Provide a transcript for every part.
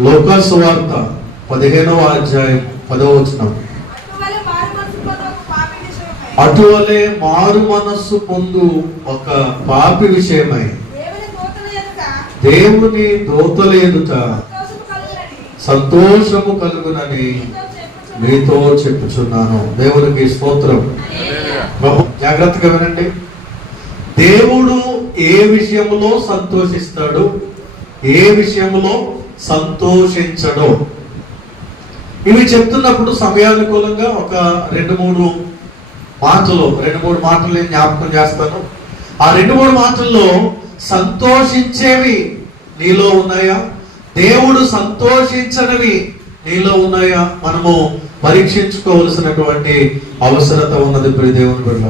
లూకా సువార్త 15వ అధ్యాయం 10వ వచనం. అటువలే మారు మనస్సు పొందు ఒక పాపి విషయమై దేవుని దూతల ఎదుట సంతోషము కలుగునని మీతో చెప్పుచున్నాను. దేవునికి స్తోత్రం. జాగ్రత్తగా వినండి. దేవుడు ఏ విషయంలో సంతోషిస్తాడు, ఏ విషయంలో సంతోషించడు, ఇవి చెప్తున్నప్పుడు సమయానుకూలంగా ఒక రెండు మూడు మాటలు నేను జ్ఞాపకం చేస్తాను. ఆ 2-3 మాటల్లో సంతోషించేవి నీలో ఉన్నాయా, దేవుడు సంతోషించనివి నీలో ఉన్నాయా, మనము పరీక్షించుకోవలసినటువంటి అవసరత ఉన్నది. ప్రియ దేవుని బిడ్డ,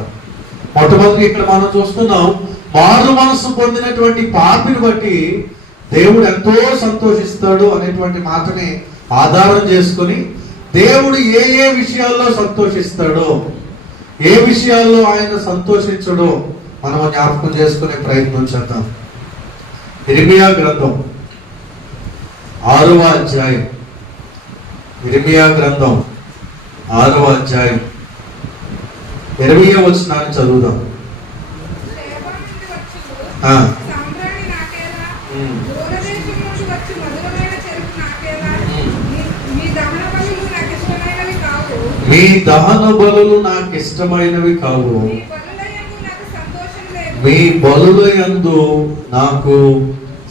మొట్టమొదటి ఇక్కడ మనం చూస్తున్నాం, మారు మనసు పొందినటువంటి పాపిని బట్టి దేవుడు ఎంతో సంతోషిస్తాడు అనేటువంటి మాటని ఆధారం చేసుకొని దేవుడు ఏ ఏ విషయాల్లో సంతోషిస్తాడో, ఏ విషయాల్లో ఆయన సంతోషించడో మనం జ్ఞాపకం చేసుకునే ప్రయత్నం చేద్దాం. ఇర్మియా గ్రంథం 6వ అధ్యాయం, ఇర్మియా గ్రంథం 6వ అధ్యాయం 20వ వచనాన్ని చదువుదాం. మీ దహన బలులు నాకు ఇష్టమైనవి కావు, మీ బలుల యందు నాకు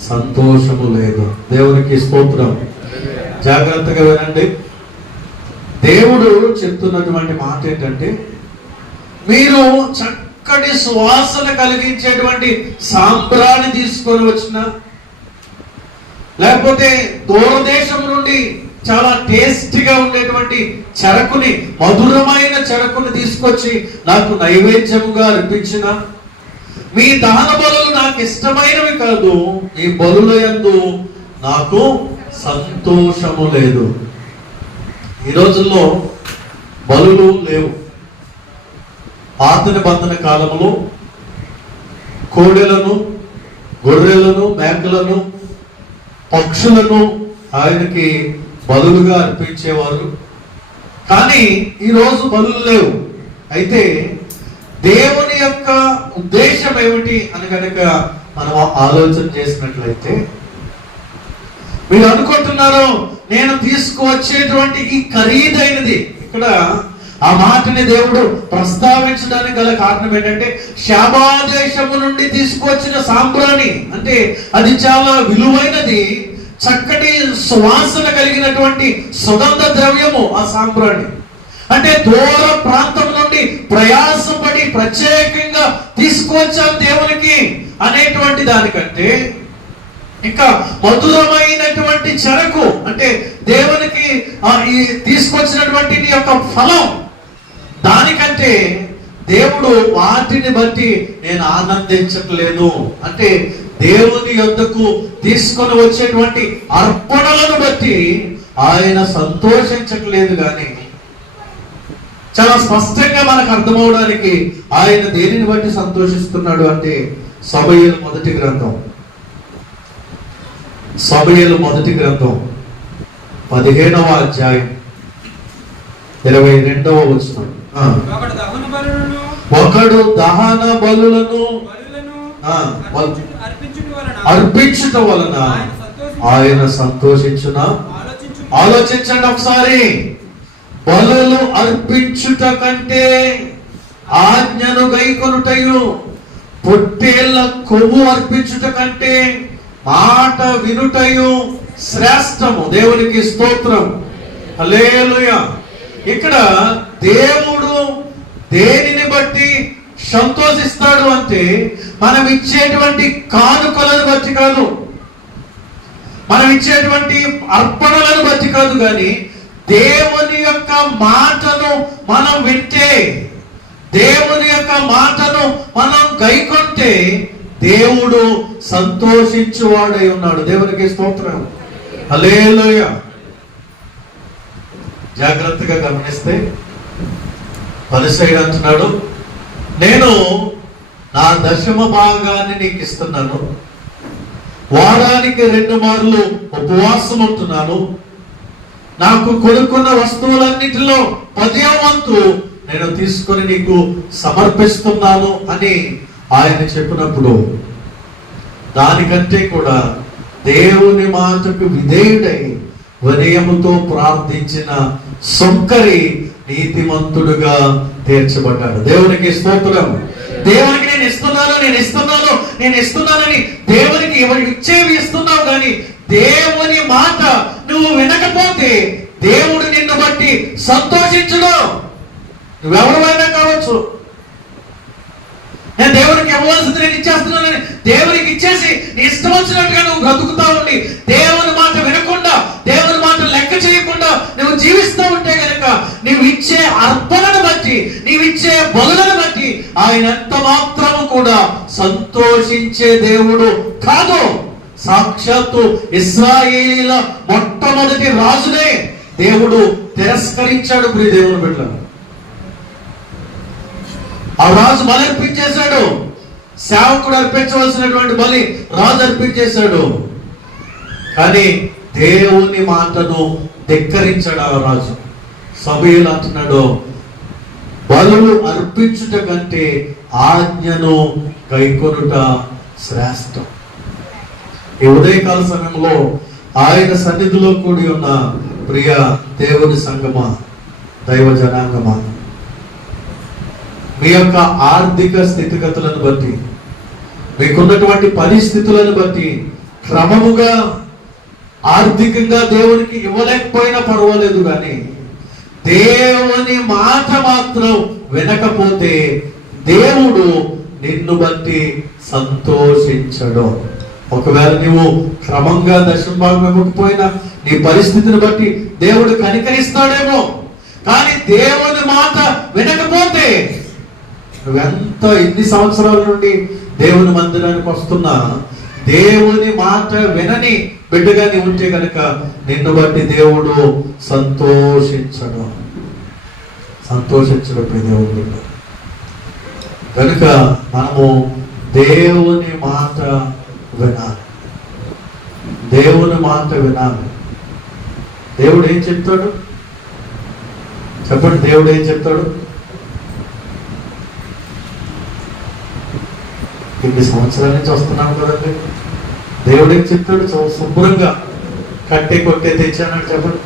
సంతోషము లేదు. దేవునికి స్తోత్రం. జాగ్రత్తగా వినండి. దేవుడు చెప్తున్నటువంటి మాట ఏంటంటే, మీరు చక్కటి సువాసన కలిగించేటువంటి సాంబ్రాణి తీసుకొని వచ్చిన, లేకపోతే దూరదేశం నుండి చాలా టేస్టీగా ఉండేటువంటి చెరకుని, మధురమైన చెరకుని తీసుకొచ్చి నాకు నైవేద్యముగా అర్పించిన, మీ దహన బలులు నాకు ఇష్టమైనవి కాదు, ఈ బలుల యందు నాకు సంతోషము లేదు. ఈ రోజుల్లో బలులు లేవు. పాత నిబంధన కాలంలో కోడెలను, గొర్రెలను, మేకలను, పక్షులను ఆయనకి బలులుగా అర్పించేవారు. కానీ ఈరోజు బలులు లేవు. అయితే దేవుని యొక్క ఉద్దేశం ఏమిటి అని కనుక మనం ఆలోచన చేసినట్లయితే, మీరు అనుకుంటున్నారు నేను తీసుకువచ్చేటువంటి ఈ ఖరీదైనది, ఇక్కడ ఆ మాటని దేవుడు ప్రస్తావించడానికి గల కారణం ఏంటంటే, శాబాదేశము నుండి తీసుకువచ్చిన సాంబ్రాణి అంటే అది చాలా విలువైనది, చక్కటి సువాసన కలిగినటువంటి సుగంధ ద్రవ్యము ఆ సాంబ్రాణి. అంటే దూర ప్రాంతం నుండి ప్రయాసపడి ప్రత్యేకంగా తీసుకువచ్చాను దేవునికి అనేటువంటి దానికంటే, ఇంకా మధురమైనటువంటి చెరకు అంటే దేవునికి ఈ తీసుకొచ్చినటువంటి యొక్క ఫలం, దానికంటే దేవుడు వాటిని బట్టి నేను ఆనందించట్లేదు. అంటే దేవుని యొద్దకు తీసుకొని వచ్చేటువంటి అర్పణలను బట్టి ఆయన సంతోషించట్లేదు. కానీ చాలా స్పష్టంగా మనకు అర్థమవడానికి ఆయన దేనిని బట్టి సంతోషిస్తున్నాడు అంటే, సమూయేలు మొదటి గ్రంథం 15వ అధ్యాయం 22వ వచనం. ఒకడు దహన బలులను అర్పించుట వలన ఆయన సంతోషించున. ఆలోచించండి ఒకసారి. బలులు అర్పించుట కంటే ఆజ్ఞను గైకొనుటయు, పొట్టేళ్ల కొవ్వు అర్పించుట కంటే మాట వినుటయు శ్రేష్టము. దేవునికి స్తోత్రం. హల్లెలూయా. ఇక్కడ దేవుడు దేనిని బట్టి సంతోషిస్తాడు అంటే, మనం ఇచ్చేటువంటి కానుకలను బట్టి కాదు, మనం ఇచ్చేటువంటి అర్పణలను బట్టి కాదు, కానీ దేవుని యొక్క మాటను మనం వింటే, దేవుని యొక్క మాటను మనం గైకొంటే దేవుడు సంతోషించువాడై ఉన్నాడు. దేవునికి స్తోత్రం. హల్లెలూయా. జాగ్రత్తగా గమనిస్తే పరిసయ్యుడు అంటున్నాడు, నేను నా దశమ భాగాన్ని నీకు ఇస్తున్నాను, వారానికి 2 మార్లు ఉపవాసం ఉంటున్నాను, నాకు కొనుక్కున్న వస్తువులన్నిటిలో 10వ వంతు నేను తీసుకొని నీకు సమర్పిస్తున్నాను అని ఆయన చెప్పినప్పుడు, దానికంటే కూడా దేవుని మాటకు విధేయుడై వినయముతో ప్రార్థించిన సుంకరి నీతిమంతుడుగా తీర్చబడ్డాడు. దేవునికి స్తోత్రం. దేవునికి నేను ఇస్తున్నానని దేవునికి ఇచ్చేవి ఇస్తున్నావు, కానీ దేవుని మాట నువ్వు వినకపోతే దేవుడు నిన్ను బట్టి సంతోషించుడు. నువ్వెవరైనా కావచ్చు, నేను దేవుడికి ఇవ్వవలసింది నేను ఇచ్చేస్తున్నానని దేవుడికి ఇచ్చేసి నీ ఇష్టం వచ్చినట్టుగా నువ్వు బ్రతుకుతా ఉండి దేవుని మాట వినకుండా, దేవుని మాట లెక్క చేయకుండా నువ్వు జీవిస్తూ ఉంటే కనుక నువ్వు ఇచ్చే అర్పణను బట్టి, నీవిచ్చే బలులను బట్టి ఆయన ఎంత మాత్రము కూడా సంతోషించే దేవుడు కాదు. సాక్షాత్తు ఇశ్రాయేలీల మొట్టమొదటి రాజునే దేవుడు తిరస్కరించాడు. ప్రియ దేవుని బిడ్డలు, ఆ రాజు బలి అర్పించేశాడు. సేవకుడు అర్పించవలసినటువంటి బలి రాజు అర్పించేశాడు. కానీ దేవుని మాటను ధిక్కరించాడు ఆ రాజు. సమూయేలు అంటున్నాడు, బలులు అర్పించుట కంటే ఆజ్ఞను గైకొనుట శ్రేష్టం. ఈ ఉదయకాల సమయంలో ఆయన సన్నిధిలో కూడి ఉన్న ప్రియ దేవుని సంగమా, దైవ జనాంగమా, మీ యొక్క ఆర్థిక స్థితిగతులను బట్టి, మీకున్నటువంటి పరిస్థితులను బట్టి క్రమముగా ఆర్థికంగా దేవునికి ఇవ్వలేకపోయినా పర్వాలేదు, కానీ దేవుని మాట మాత్రం వినకపోతే దేవుడు నిన్ను బట్టి సంతోషించడు. ఒకవేళ నువ్వు క్రమంగా దశమభాగం ఇవ్వకపోయినా నీ పరిస్థితిని బట్టి దేవుడు కనికరిస్తాడేమో, కానీ దేవుని మాట వినకపోతే నువ్వెంత ఎన్ని సంవత్సరాల నుండి దేవుని మందిరానికి వస్తున్నా దేవుని మాట వినని బిడ్డగా నీ ఉంటే కనుక నిన్ను బట్టి దేవుడు సంతోషించడు. దేవుడు బిడ్డ కనుక మనము దేవుని మాట వినాలి. దేవుని మాట వినాలి. దేవుడు ఏం చెప్తాడు చెప్పండి? దేవుడు ఏం చెప్తాడు? ఇన్ని సంవత్సరాల నుంచి వస్తున్నాం కదండి, దేవుడు ఏం చెప్తాడు? శుభ్రంగా కట్టే కొట్టే తెచ్చానని చెప్పండి.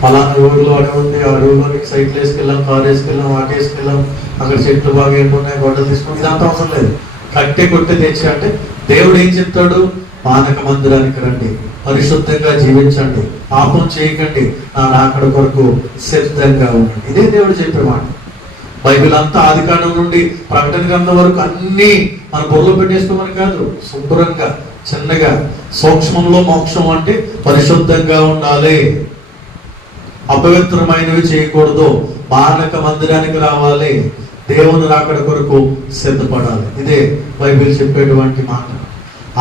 పలానా ఊరిలో అడవి ఉంది, ఆ అడవిలో నీకు సైకిల్ వేసుకెళ్ళాం, కారు వేసుకెళ్ళాం, ఆట వేసుకెళ్ళాం, అక్కడ చెట్లు బాగా ఏమున్నాయి, గొడ్డలు తీసుకుని, ఇదంతా అవసరం లేదు. కట్టే కొట్టే తెచ్చా అంటే దేవుడు ఏం చెప్తాడు? మానక మందిరానికి రండి, పరిశుద్ధంగా జీవించండి, పాపం చేయకండి, నా రాకడ కొరకు సిద్ధంగా ఉండండి. ఇదే దేవుడు చెప్పే మాట. బైబిల్ అంతా ఆదికాండం నుండి ప్రకటన గ్రంథం వరకు అన్ని మన బుర్రలో పెట్టేసుకోమని కాదు, శుభ్రంగా చిన్నగా సూక్ష్మంలో మోక్షం అంటే పరిశుద్ధంగా ఉండాలి, అపవిత్రమైనవి చేయకూడదు, మానక మందిరానికి రావాలి, దేవుని రాకడ కొరకు సిద్ధపడాలి. ఇదే బైబిల్ చెప్పేటువంటి మాట.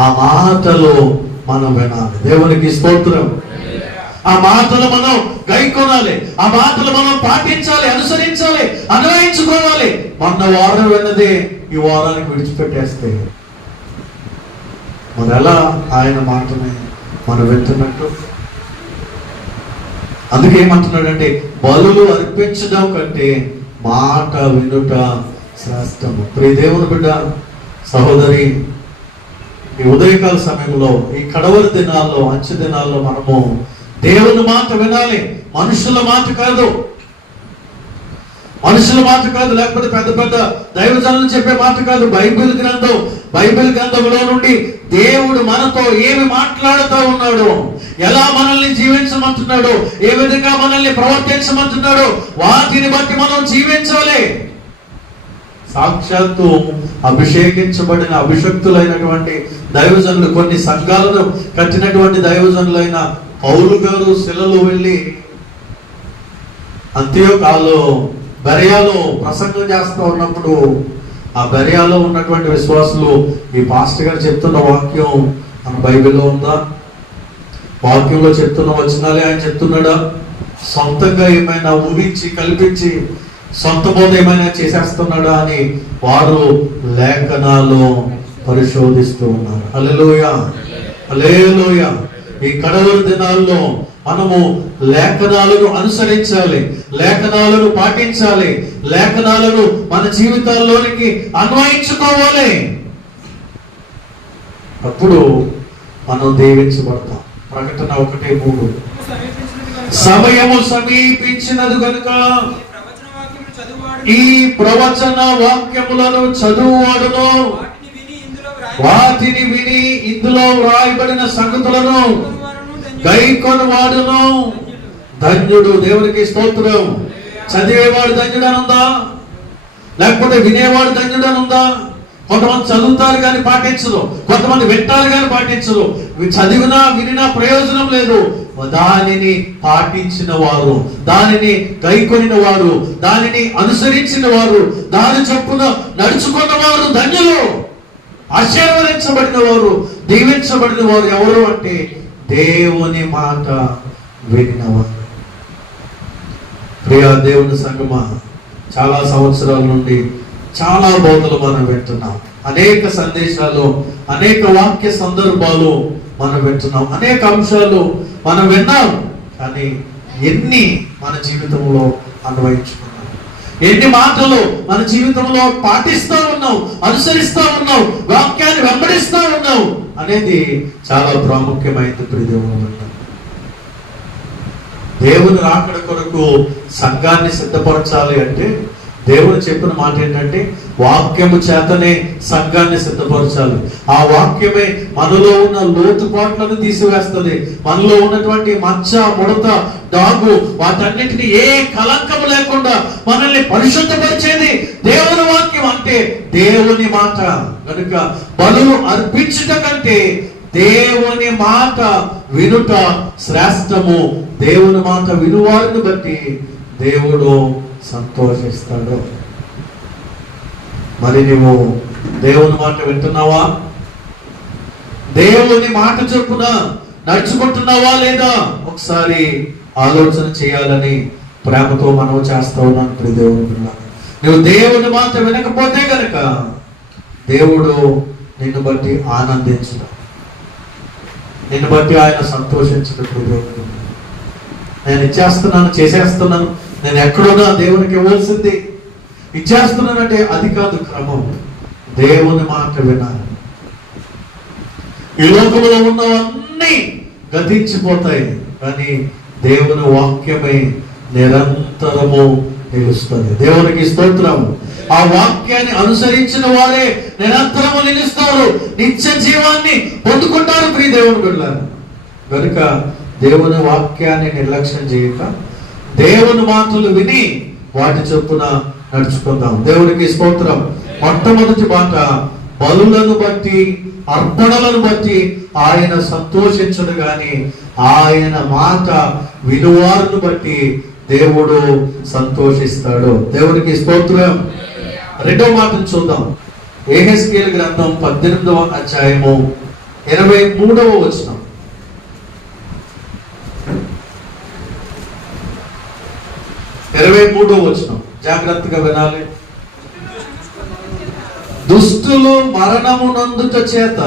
ఆ మాటలు మనం వినాలి. దేవునికి స్తోత్రం. ఆ మాటలు మనం గైకొనాలి, ఆ మాటలు మనం పాటించాలి, అనుసరించాలి, అన్వయించుకోవాలి. మొన్న వారం విన్నదే ఈ వారానికి విడిచిపెట్టేస్తే మరి ఎలా ఆయన మాటని మనం వింటున్నట్టు? అందుకే ఏమంటున్నాడంటే, బలులు అర్పించడం కంటే మాట వినుట శ్రేష్టము. ప్రియ దేవుని బిడ్డ, సహోదరి, ఈ ఉదయకాల సమయంలో, ఈ కడవరి దినాల్లో, అంచె దినాల్లో మనము దేవుని మాట వినాలి. మనుషుల మాట కాదు, లేకపోతే పెద్ద పెద్ద దైవజనులు చెప్పే మాట కాదు. బైబిల్ గ్రంథంలో నుండి దేవుడు మనతో ఏమి మాట్లాడుతూ ఉన్నాడు, ఎలా మనల్ని జీవించమంటున్నాడు, ఏ విధంగా మనల్ని ప్రవర్తించమంటున్నాడు, వాటిని బట్టి మనం జీవించాలి. సాక్షాత్తు అభిషేకించబడిన అభిషక్తులైనటువంటి దైవజనులు, కొన్ని సంఘాలను కట్టినటువంటి దైవజనులైన పౌలు గారు శిలలో వెళ్ళి అంత్యోకాలో బెరయాలో ప్రసంగం చేస్తూ ఉన్నప్పుడు, ఆ బెరయాలో ఉన్నటువంటి విశ్వాసులు, ఈ పాస్టర్ గారు చెప్తున్న వాక్యం మన బైబిల్లో ఉందా, వాక్యంలో చెప్తున్న వచనాలే ఆయన చెప్తున్నాడా, సొంతంగా ఏమైనా ఊహించి కల్పించి సొంత బోధ ఏమైనా చేసేస్తున్నాడా అని వారు లేఖనాలు పరిశోధిస్తూ ఉన్నారు. హల్లెలూయా, హల్లెలూయా. ఈ కడవరి దినాల్లో మనము లేఖనాలను అనుసరించాలి, లేఖనాలను పాటించాలి, లేఖనాలను మన జీవితాల్లోనికి అన్వయించుకోవాలి. అప్పుడు మనం దీవించబడతాం. ప్రకటన 1:3. సమయము సమీపించినది కనుక ఈ ప్రవచన వాక్యములను చదువువాడును వాటిని విని ఇందులో వ్రాయబడిన సంగతులను గైకొను వాడును ధన్యుడు. దేవునికి స్తోత్రం. చదివేవాడు ధన్యుడు అని ఉందా? లేకపోతే వినేవాడు ధన్యుడు అని ఉందా? కొంతమంది చదువుతారు కానీ పాటించరు, కొంతమంది వింటారు కానీ పాటించరు. చదివినా వినినా ప్రయోజనం లేదు. దానిని పాటించిన వారు, దానిని గైకొనిన వారు, దానిని అనుసరించిన వారు, దాని చొప్పున నడుచుకున్న వారు ధన్యులు. ఆశీర్వదించబడిన వారు, దీవించబడిన వారు ఎవరు అంటే దేవుని మాట వినినవారు. ప్రియా దేవుని సంగమా, చాలా సంవత్సరాల నుండి చాలా బోధలు మనం వింటున్నాం. అనేక సందేశాలు, అనేక వాక్య సందర్భాలు మనం వింటున్నాం, అనేక అంశాలు మనం విన్నాం. కానీ ఎన్ని మన జీవితంలో అన్వయించుకున్నాం, ఎన్ని మాటలు మన జీవితంలో పాటిస్తూ ఉన్నాం, అనుసరిస్తూ ఉన్నాం, వాక్యాన్ని వెంబడిస్తూ ఉన్నాం అనేది చాలా ప్రాముఖ్యమైనది. ప్రియదేవుని దేవుని రాకడ కొరకు సంఘాన్ని సిద్ధపరచాలి అంటే దేవుడు చెప్పిన మాట ఏంటంటే వాక్యము చేతనే సంఘాన్ని సిద్ధపరచాలి. ఆ వాక్యమే మనలో ఉన్న లోతుపాట్లను తీసివేస్తుంది. మనలో ఉన్నటువంటి మచ్చ, ముడత, డాగు, వాటన్నిటిని ఏ కలంకము లేకుండా మనల్ని పరిశుద్ధపరిచేది దేవుని వాక్యం. అంటే దేవుని మాట కనుక బలులు అర్పించుట కంటే దేవుని మాట వినుట శ్రేష్టము. దేవుని మాట వినువారిని బట్టి దేవుడు సంతోషిస్తాడు. మరి నువ్వు దేవుని మాట వింటున్నావా? దేవుని మాట చొప్పున నడుచుకుంటున్నావా లేదా? ఒకసారి ఆలోచన చేయాలని ప్రేమతో మనం చేస్తా ఉన్నాను. ప్రియ దేవుని, నువ్వు దేవుని మాట వినకపోతే గనక దేవుడు నిన్ను బట్టి ఆనందించడం, నిన్ను బట్టి ఆయన సంతోషించడం. ప్రియ దేవుని, నేను ఇచ్చేస్తున్నాను, చేసేస్తున్నాను, నేను ఎక్కడున్నా దేవునికి ఇవ్వాల్సింది ఇచ్చేస్తున్నానంటే అది కాదు క్రమం. దేవుని మాట వినాలి. ఈ లోకంలో ఉన్నవన్నీ గతించిపోతాయి, కానీ దేవుని వాక్యమే నిరంతరము నిలుస్తుంది. దేవునికి స్తోత్రం. ఆ వాక్యాన్ని అనుసరించిన వారే నిరంతరము నిలుస్తారు, నిత్య జీవాన్ని పొందుకుంటారు. ప్రియ దేవుని బిడ్డలారా, కనుక దేవుని వాక్యాన్ని నిర్లక్ష్యం చేయక దేవుని మాటలు విని వాటి చొప్పున నడుచుకుందాం. దేవునికి స్తోత్రం. మొట్టమొదటి మాట, బలులను బట్టి, అర్పణలను బట్టి ఆయన సంతోషించడు గాని ఆయన మాట వినువారును బట్టి దేవుడు సంతోషిస్తాడు. దేవునికి స్తోత్రం. రెండో మాటను చూద్దాం. యెహెజ్కేలు గ్రంథం 18వ అధ్యాయము 23వ వచనం. 23వ వచనం జాగ్రత్తగా వినాలి. దుష్టులు మరణము నందుట చేత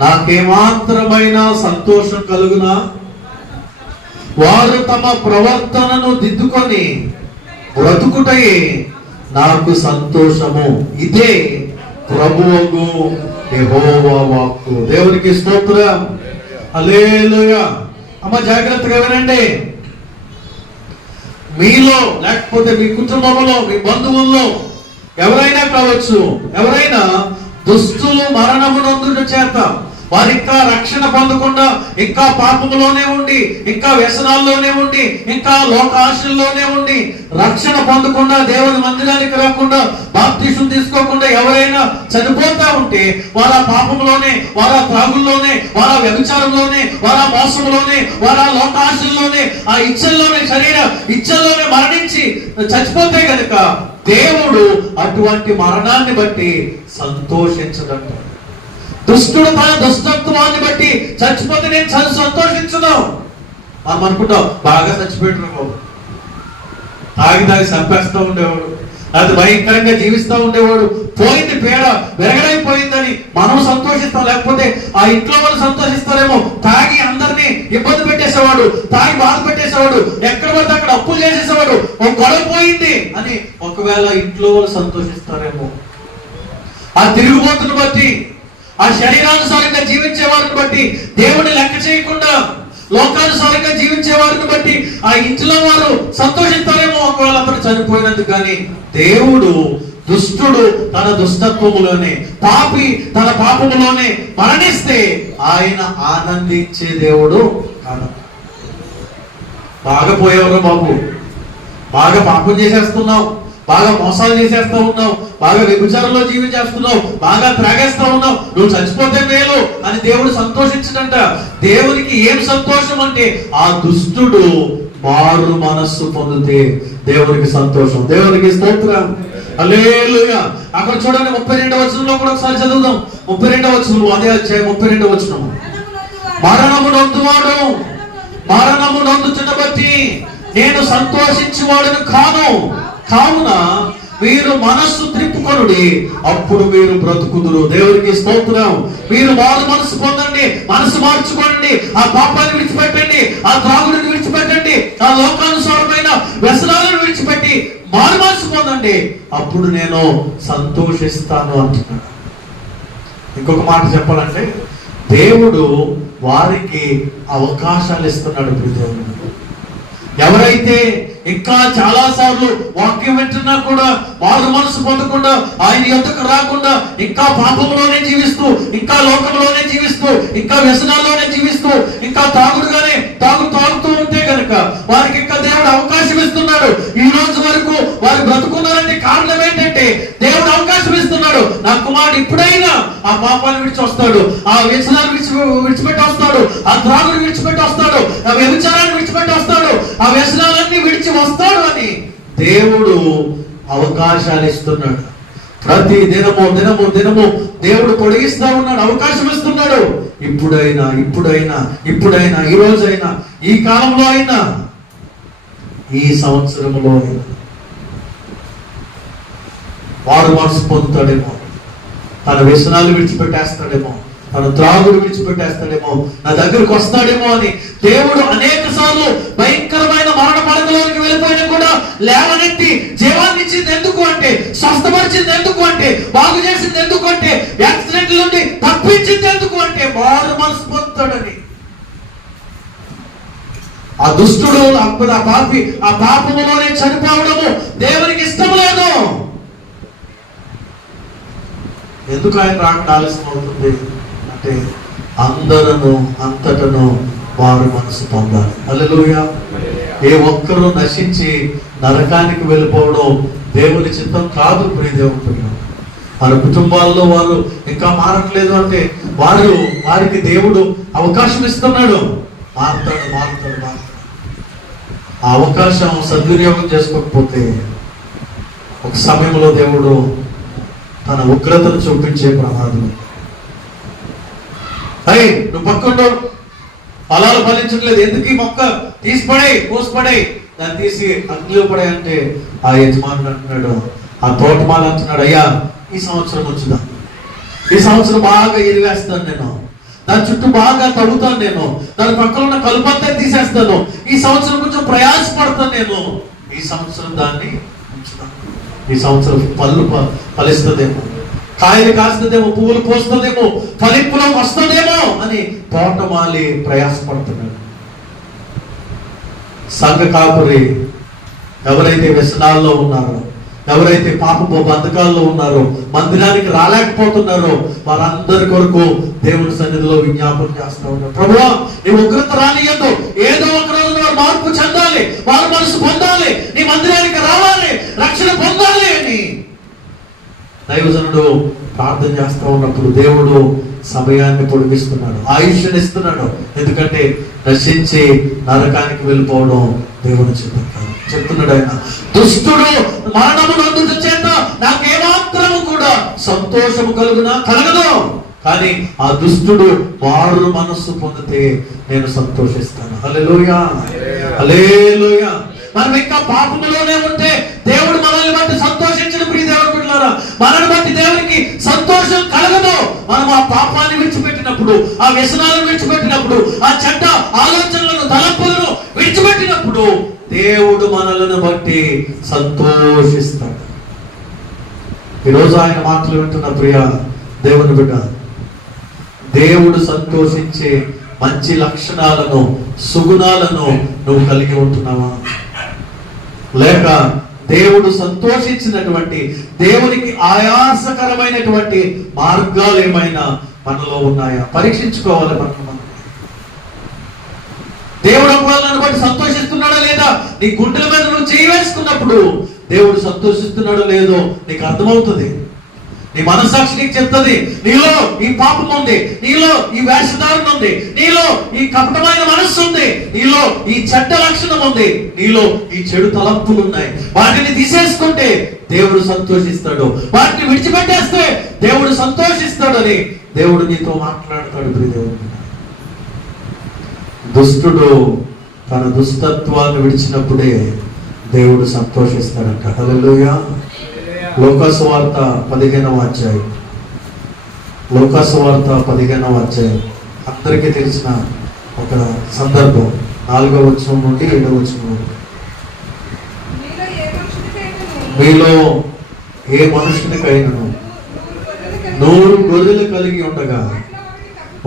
నాకేమాత్రమైన సంతోషం కలుగునా? వారు తమ ప్రవర్తనను దిద్దుకొని బ్రతుకుటయే నాకు సంతోషము. ఇదే ప్రభువగు యెహోవా వాక్కు. దేవునికి స్తోత్రం. హల్లెలూయా. అమ్మ జాగ్రత్తగా వినండి. మీలో లేకపోతే మీ కుటుంబంలో, మీ బంధువుల్లో ఎవరైనా కావచ్చు, ఎవరైనా దుస్తులు మరణమునందుట చేత వారు ఇంకా రక్షణ పొందకుండా ఇంకా పాపములోనే ఉండి, ఇంకా వ్యసనాల్లోనే ఉండి, ఇంకా లోకాశల్లోనే ఉండి రక్షణ పొందకుండా దేవుని మందిరానికి రాకుండా బాప్తిసం తీసుకోకుండా ఎవరైనా చనిపోతా ఉంటే వారు ఆ పాపంలోనే, వారు ఆ త్రాగుల్లోనే, వారు ఆ వ్యభిచారంలోనే, వారు ఆ మోసంలోనే, వారు ఆ లోకాశల్లోనే, ఆ ఇచ్చల్లోనే, శరీర ఇచ్చల్లోనే మరణించి చచ్చిపోతే గనుక దేవుడు అటువంటి మరణాన్ని బట్టి సంతోషించడంట. దుష్టుడు తన దుష్టత్వాన్ని బట్టి చచ్చిపోతే నేను సంతోషించను. మనం అనుకుంటాం బాగా చచ్చిపోయాడు బాబు, తాగి చంపేస్తూ ఉండేవాడు, అది భయంకరంగా జీవిస్తూ ఉండేవాడు. పోయింది, పేడ వెరగడైపోయిందని మనం సంతోషిస్తాం, లేకపోతే ఆ ఇంట్లో వాళ్ళు సంతోషిస్తారేమో. తాగి అందరినీ ఇబ్బంది పెట్టేసేవాడు, తాగి బాధ పెట్టేసేవాడు, ఎక్కడ పడితే అక్కడ అప్పులు చేసేసేవాడు. ఒక గొడవ పోయింది అని ఒకవేళ ఇంట్లో వాళ్ళు సంతోషిస్తారేమో. ఆ తిరుగుబోతుని బట్టి, ఆ శరీరానుసారంగా జీవించే వారిని బట్టి, దేవుని లెక్క చేయకుండా లోకానుసారంగా జీవించే వారిని బట్టి ఆ ఇంట్లో వారు సంతోషిస్తారేమో ఒకవేళ అతను చనిపోయినందుకు. కానీ దేవుడు, దుష్టుడు తన దుష్టత్వములోనే, పాపి తన పాపములోనే మరణిస్తే ఆయన ఆనందించే దేవుడు కాదు. బాగా పోయేవారు బాబు, బాగా పాపం చేసేస్తున్నావు, బాగా మోసాలు చేసేస్తా ఉన్నావు, బాగా వ్యభిచారంలో జీవించేస్తున్నావు, బాగా త్రాగేస్తా ఉన్నావు, నువ్వు చచ్చిపోతే మేలు అని దేవుడు సంతోషించడంట. దేవునికి ఏం సంతోషం అంటే ఆ దుష్టుడు మారు మనస్సు పొందితే దేవునికి సంతోషం. దేవునికి స్తోత్రం, హల్లెలూయా. అక్కడ చూడండి 32వ వచనంలో కూడా ఒకసారి చదువుదాం. 32వ వచనం, అదే అధ్యాయం 32వ వచనం. మరణము నొందువాడు మరణము నొందుచున్న బట్టి నేను సంతోషించువాడును కాను, కావున మీరు మనస్సు త్రిప్పుకొనుడి, అప్పుడు మీరు బ్రతుకుదురు. దేవునికి స్తోత్రం. మీరు మారు మనసు పొందండి, మనసు మార్చుకోండి, ఆ పాపాన్ని విడిచిపెట్టండి, ఆ త్రాగుడిని విడిచిపెట్టండి, ఆ లోకానుసారమైన వ్యసనాలను విడిచిపెట్టి మారు మనసు పొందండి, అప్పుడు నేను సంతోషిస్తాను అంటున్నాడు. ఇంకొక మాట చెప్పాలంటే దేవుడు వారికి అవకాశాలు ఇస్తున్నాడు. దేవుడు ఎవరైతే ఇంకా చాలా సార్లు వాక్యం వింటున్నా కూడా మారు మనసు పొందకుండా, ఆయన యొద్దకు రాకుండా, ఇంకా పాపంలోనే జీవిస్తూ, ఇంకా లోకంలోనే జీవిస్తూ, ఇంకా వ్యసనాల్లోనే జీవిస్తూ, ఇంకా తాగుతూ ఉంటే కనుక వారికి ఇంకా దేవుడు అవకాశం ఇస్తున్నాడు. ఈ రోజు వరకు వారు బ్రతుకున్నారంటే కారణం ఏంటంటే దేవుడు అవకాశం ఇస్తున్నాడు. నా కుమారుడు ఇప్పుడైనా ఆ పాపాన్ని విడిచి వస్తాడు, ఆ వ్యసనాన్ని విడిచిపెట్టి వస్తాడు, ఆ త్రాగుని విడిచిపెట్టి వస్తాడు, ఆ వ్యభిచారాన్ని విడిచిపెట్టి వస్తాడు, ఆ వ్యసనాలన్నీ విడిచి వస్తాడు అని దేవుడు అవకాశాలు ఇస్తున్నాడు. ప్రతి దినము దేవుడు పొడిగిస్తా ఉన్నాడు, అవకాశం ఇస్తున్నాడు. ఇప్పుడైనా ఈ రోజైనా, ఈ కాలంలో అయినా, ఈ సంవత్సరంలో అయినా వారు మనసు పొందుతాడేమో, తన వ్యసనాలు విడిచిపెట్టేస్తాడేమో, తన త్రాగుడు విడిచిపెట్టేస్తాడేమో, నా దగ్గరకు వస్తాడేమో అని దేవుడు అనేక సార్లు భయంకరమైన మరణ పడకలోనికి వెళ్ళిపోయినా కూడా లేవనెత్తి జీవాన్ని ఇచ్చింది ఎందుకు అంటే, స్వస్థపరిచింది ఎందుకు అంటే, బాగు చేసింది ఎందుకు అంటే, యాక్సిడెంట్ నుండి తప్పించింది ఎందుకు అంటే వారు మనసు పొందుతాడని. ఆ దుష్టుడు, ఆ పాపి ఆ పాపములోనే చనిపోవడము దేవునికి ఇష్టం లేదు. ఎందుకు ఆయన రాకుండా ఆలస్యం అవుతుంది అంటే అంతటను వారు మనసు పొందాలి. హల్లెలూయా. ఏ ఒక్కరూ నశించి నరకానికి వెళ్ళిపోవడం దేవుని చిత్తం కాదు. ప్రియదేవుడు, మన కుటుంబాల్లో వారు ఇంకా మారట్లేదు అంటే వారికి దేవుడు అవకాశం ఇస్తున్నాడు. మారుతాడు. ఆ అవకాశం సద్వినియోగం చేసుకోకపోతే ఒక సమయంలో దేవుడు తన ఉగ్రతను చూపించే ప్రమాదం. నువ్వు పక్కన ఫలాలు ఫలించట్లేదు, ఎందుకు ఈ మొక్క తీసిపడాయి, కోసిపడాయి, దాన్ని తీసి అగ్నిలో పడాయి అంటే ఆ యజమానుడు అంటున్నాడు, ఆ తోటమాల అంటున్నాడు, అయ్యా ఈ సంవత్సరం వచ్చుదా, ఈ సంవత్సరం బాగా ఎరివేస్తాను నేను, దాని చుట్టూ బాగా తవ్వుతాను నేను, దాని పక్కన ఉన్న కలుపంతా తీసేస్తాను, ఈ సంవత్సరం కొంచెం ప్రయాసపడతాను నేను, ఈ సంవత్సరం దాన్ని ఉంచుతాను, ఈ సంవత్సరం పళ్ళు ఫలిస్తుందేమో, కాయలు కాస్తుందేమో, పువ్వులు పోస్తుందేమో, ఫలింపులో వస్తుందేమో అని తోటమాలి ప్రయాసపడుతున్నాడు. సంఘ కాపురి ఎవరైతే వ్యసనాల్లో ఉన్నారో, ఎవరైతే పాపపు బంధకాల్లో ఉన్నారో, మందిరానికి రాలేకపోతున్నారో, వారందరి కొరకు దేవుని సన్నిధిలో విజ్ఞాపన చేస్తూ ఉన్నారు. ప్రభువా, నీ ఉగ్రత రానియద్దు, ఏదో ఒక రోజు వారు మార్పు చెందాలి, వారు మనసు పొందాలి, నీ మందిరానికి రావాలి, రక్షణ పొందాలి అని దైవజనుడు ప్రార్థన చేస్తూ ఉన్నప్పుడు దేవుడు సమయాన్ని పొడిగిస్తున్నాడు, ఆయుష్ని ఇస్తున్నాడు. ఎందుకంటే నశించి నరకానికి వెళ్ళిపోవడం దేవుని చిత్తం కాదు. చెప్తున్నాడు ఆయన, దుష్టుడు మరణము నందుట చేత నాకేమాత్రము కూడా సంతోషము కలగదు, కానీ ఆ దుష్టుడు మారు మనస్సు పొందితే నేను సంతోషిస్తాను. హల్లెలూయా, హల్లెలూయా. మనం ఇంకా పాపములోనే ఉంటే దేవుడు మనల్ని బట్టి సంతోషించిన ప్రియ దేవుడు బిడ్డలారా, మనల్ని బట్టి దేవునికి సంతోషం కలగదు. మనం ఆ పాపాన్ని విడిచిపెట్టినప్పుడు, ఆ వ్యసనాలను విడిచిపెట్టినప్పుడు, ఆ చెడ్డ ఆలోచనలను తలంపులను విడిచిపెట్టినప్పుడు దేవుడు మనల్ని బట్టి సంతోషిస్తాడు. ఈరోజు ఆయన మాటలు వింటున్న ప్రియ దేవుని బిడ్డ, దేవుడు సంతోషించే మంచి లక్షణాలను, సుగుణాలను నువ్వు కలిగి ఉంటున్నావా? లేక దేవుడు సంతోషించినటువంటి, దేవునికి ఆయాసకరమైనటువంటి మార్గాలు ఏమైనా మనలో ఉన్నాయా? పరీక్షించుకోవాలి. మనం దేవుడు ఒకవేళ బట్టి సంతోషిస్తున్నాడా లేదా, నీ గుండెల మీద నువ్వు చేయి వేసుకున్నప్పుడు దేవుడు సంతోషిస్తున్నాడో లేదో నీకు అర్థమవుతుంది. నీ మనస్సాక్షి నీకు చెప్తుంది, నీలో ఈ పాపం ఉంది, నీలో ఈ వేషధారణ ఉంది, నీలో ఈ కపటమైన మనస్సు ఉంది, నీలో ఈ చెడ్డ లక్షణం ఉంది, నీలో ఈ చెడు తలంపులు ఉన్నాయి. వాటిని తీసేసుకుంటే దేవుడు సంతోషిస్తాడు, వాటిని విడిచిపెట్టేస్తే దేవుడు సంతోషిస్తాడని దేవుడు నీతో మాట్లాడతాడు. ప్రియదేవుడు, దుష్టుడు తన దుష్టత్వాన్ని విడిచినప్పుడే దేవుడు సంతోషిస్తాడంట. హల్లెలూయా. లోకాసు వార్త 15వ అధ్యాయం, లోకాసు వార్త 15వ అధ్యాయం అందరికీ తెలిసిన ఒక సందర్భం. 4వ వచనం నుండి 7వ వచనం నుండి, మీలో ఏ మనుషునికైనను 100 గొర్రెలు కలిగి ఉండగా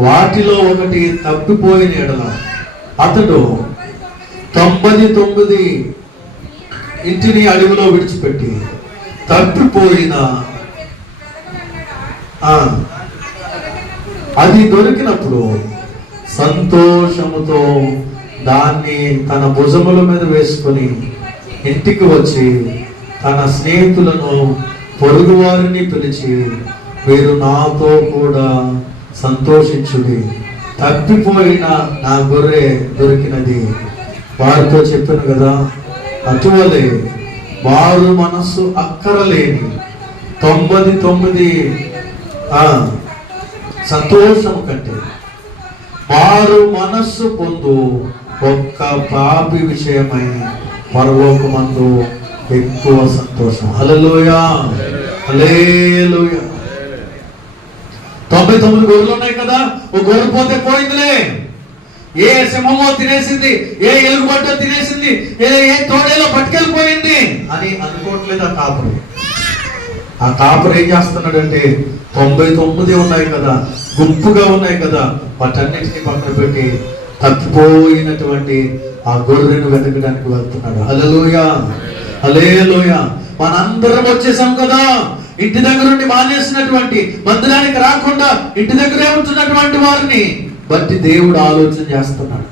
వాటిలో ఒకటి తప్పిపోయిన ఎడల అతడు 99 ఇంటిని అడవిలో విడిచిపెట్టి తప్పిపోయిన అది దొరికినప్పుడు సంతోషముతో దాన్ని తన భుజముల మీద వేసుకొని ఇంటికి వచ్చి తన స్నేహితులను, పొరుగు వారిని పిలిచి, మీరు నాతో కూడా సంతోషించుడి, తప్పిపోయిన నా గొర్రె దొరికినది. వారితో చెప్పాను కదా, అటువలే వారు మనస్సు అక్కరలేని 99 సంతోషము కంటే వారు మనస్సు పొందు ఒక్క పాపి విషయమై పరలోకమందు ఎక్కువ సంతోషం. హల్లెలూయా, హల్లెలూయా. 99 గొర్రెలు ఉన్నాయి కదా, ఒక గొర్రె పోతే పోయిందిలే. ఏ సింహమో తినేసింది, ఏ ఎలుగుబంటో తినేసింది, ఏ తోడేలో పట్టుకెళ్ళిపోయింది అని అనుకోవట్లేదు ఆ కాపురి. ఆ కాపురి ఏం చేస్తున్నాడంటే 99 ఉన్నాయి కదా, గుంపుగా ఉన్నాయి కదా, వాటన్నిటిని పక్కన పెట్టి తప్పిపోయినటువంటి ఆ గొర్రెను వెతకడానికి వెళ్తున్నాడు. హల్లెలూయా, హల్లెలూయా. మనందరం వచ్చేసాం కదా, ఇంటి దగ్గర నుండి మానేసినటువంటి, మందిరానికి రాకుండా ఇంటి దగ్గరే ఉంటున్నటువంటి వారిని బట్టి దేవుడు ఆలోచన చేస్తున్నాడు.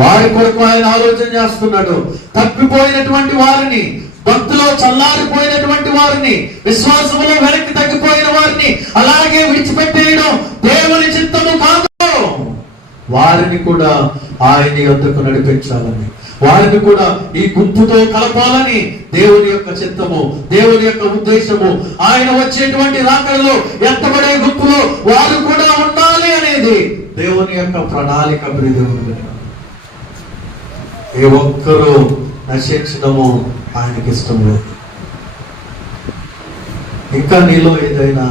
వారి కొరకు ఆయన ఆలోచన చేస్తున్నాడు. తప్పిపోయినటువంటి వారిని, భక్తిలో చల్లారిపోయినటువంటి వారిని, విశ్వాసములో వెనక్కి తగ్గిపోయిన వారిని అలాగే విడిచిపెట్టేయడం దేవుని చిత్తము కాదు. వారిని కూడా ఆయన యొద్దకు నడిపించాలని, వారిని కూడా ఈ గుంపుతో కలపాలని దేవుని యొక్క చిత్తము, దేవుని యొక్క ఉద్దేశము. ఆయన వచ్చేటువంటి రాకడలో ఎత్తబడే గుంపులో వారు కూడా ఉండాలి అనేది దేవుని యొక్క ప్రణాళిక. ప్రియదేవుని, ఏ ఒక్కరూ నశించడము ఆయనకి ఇష్టం లేదు. ఇంకా నీలో ఏదైనా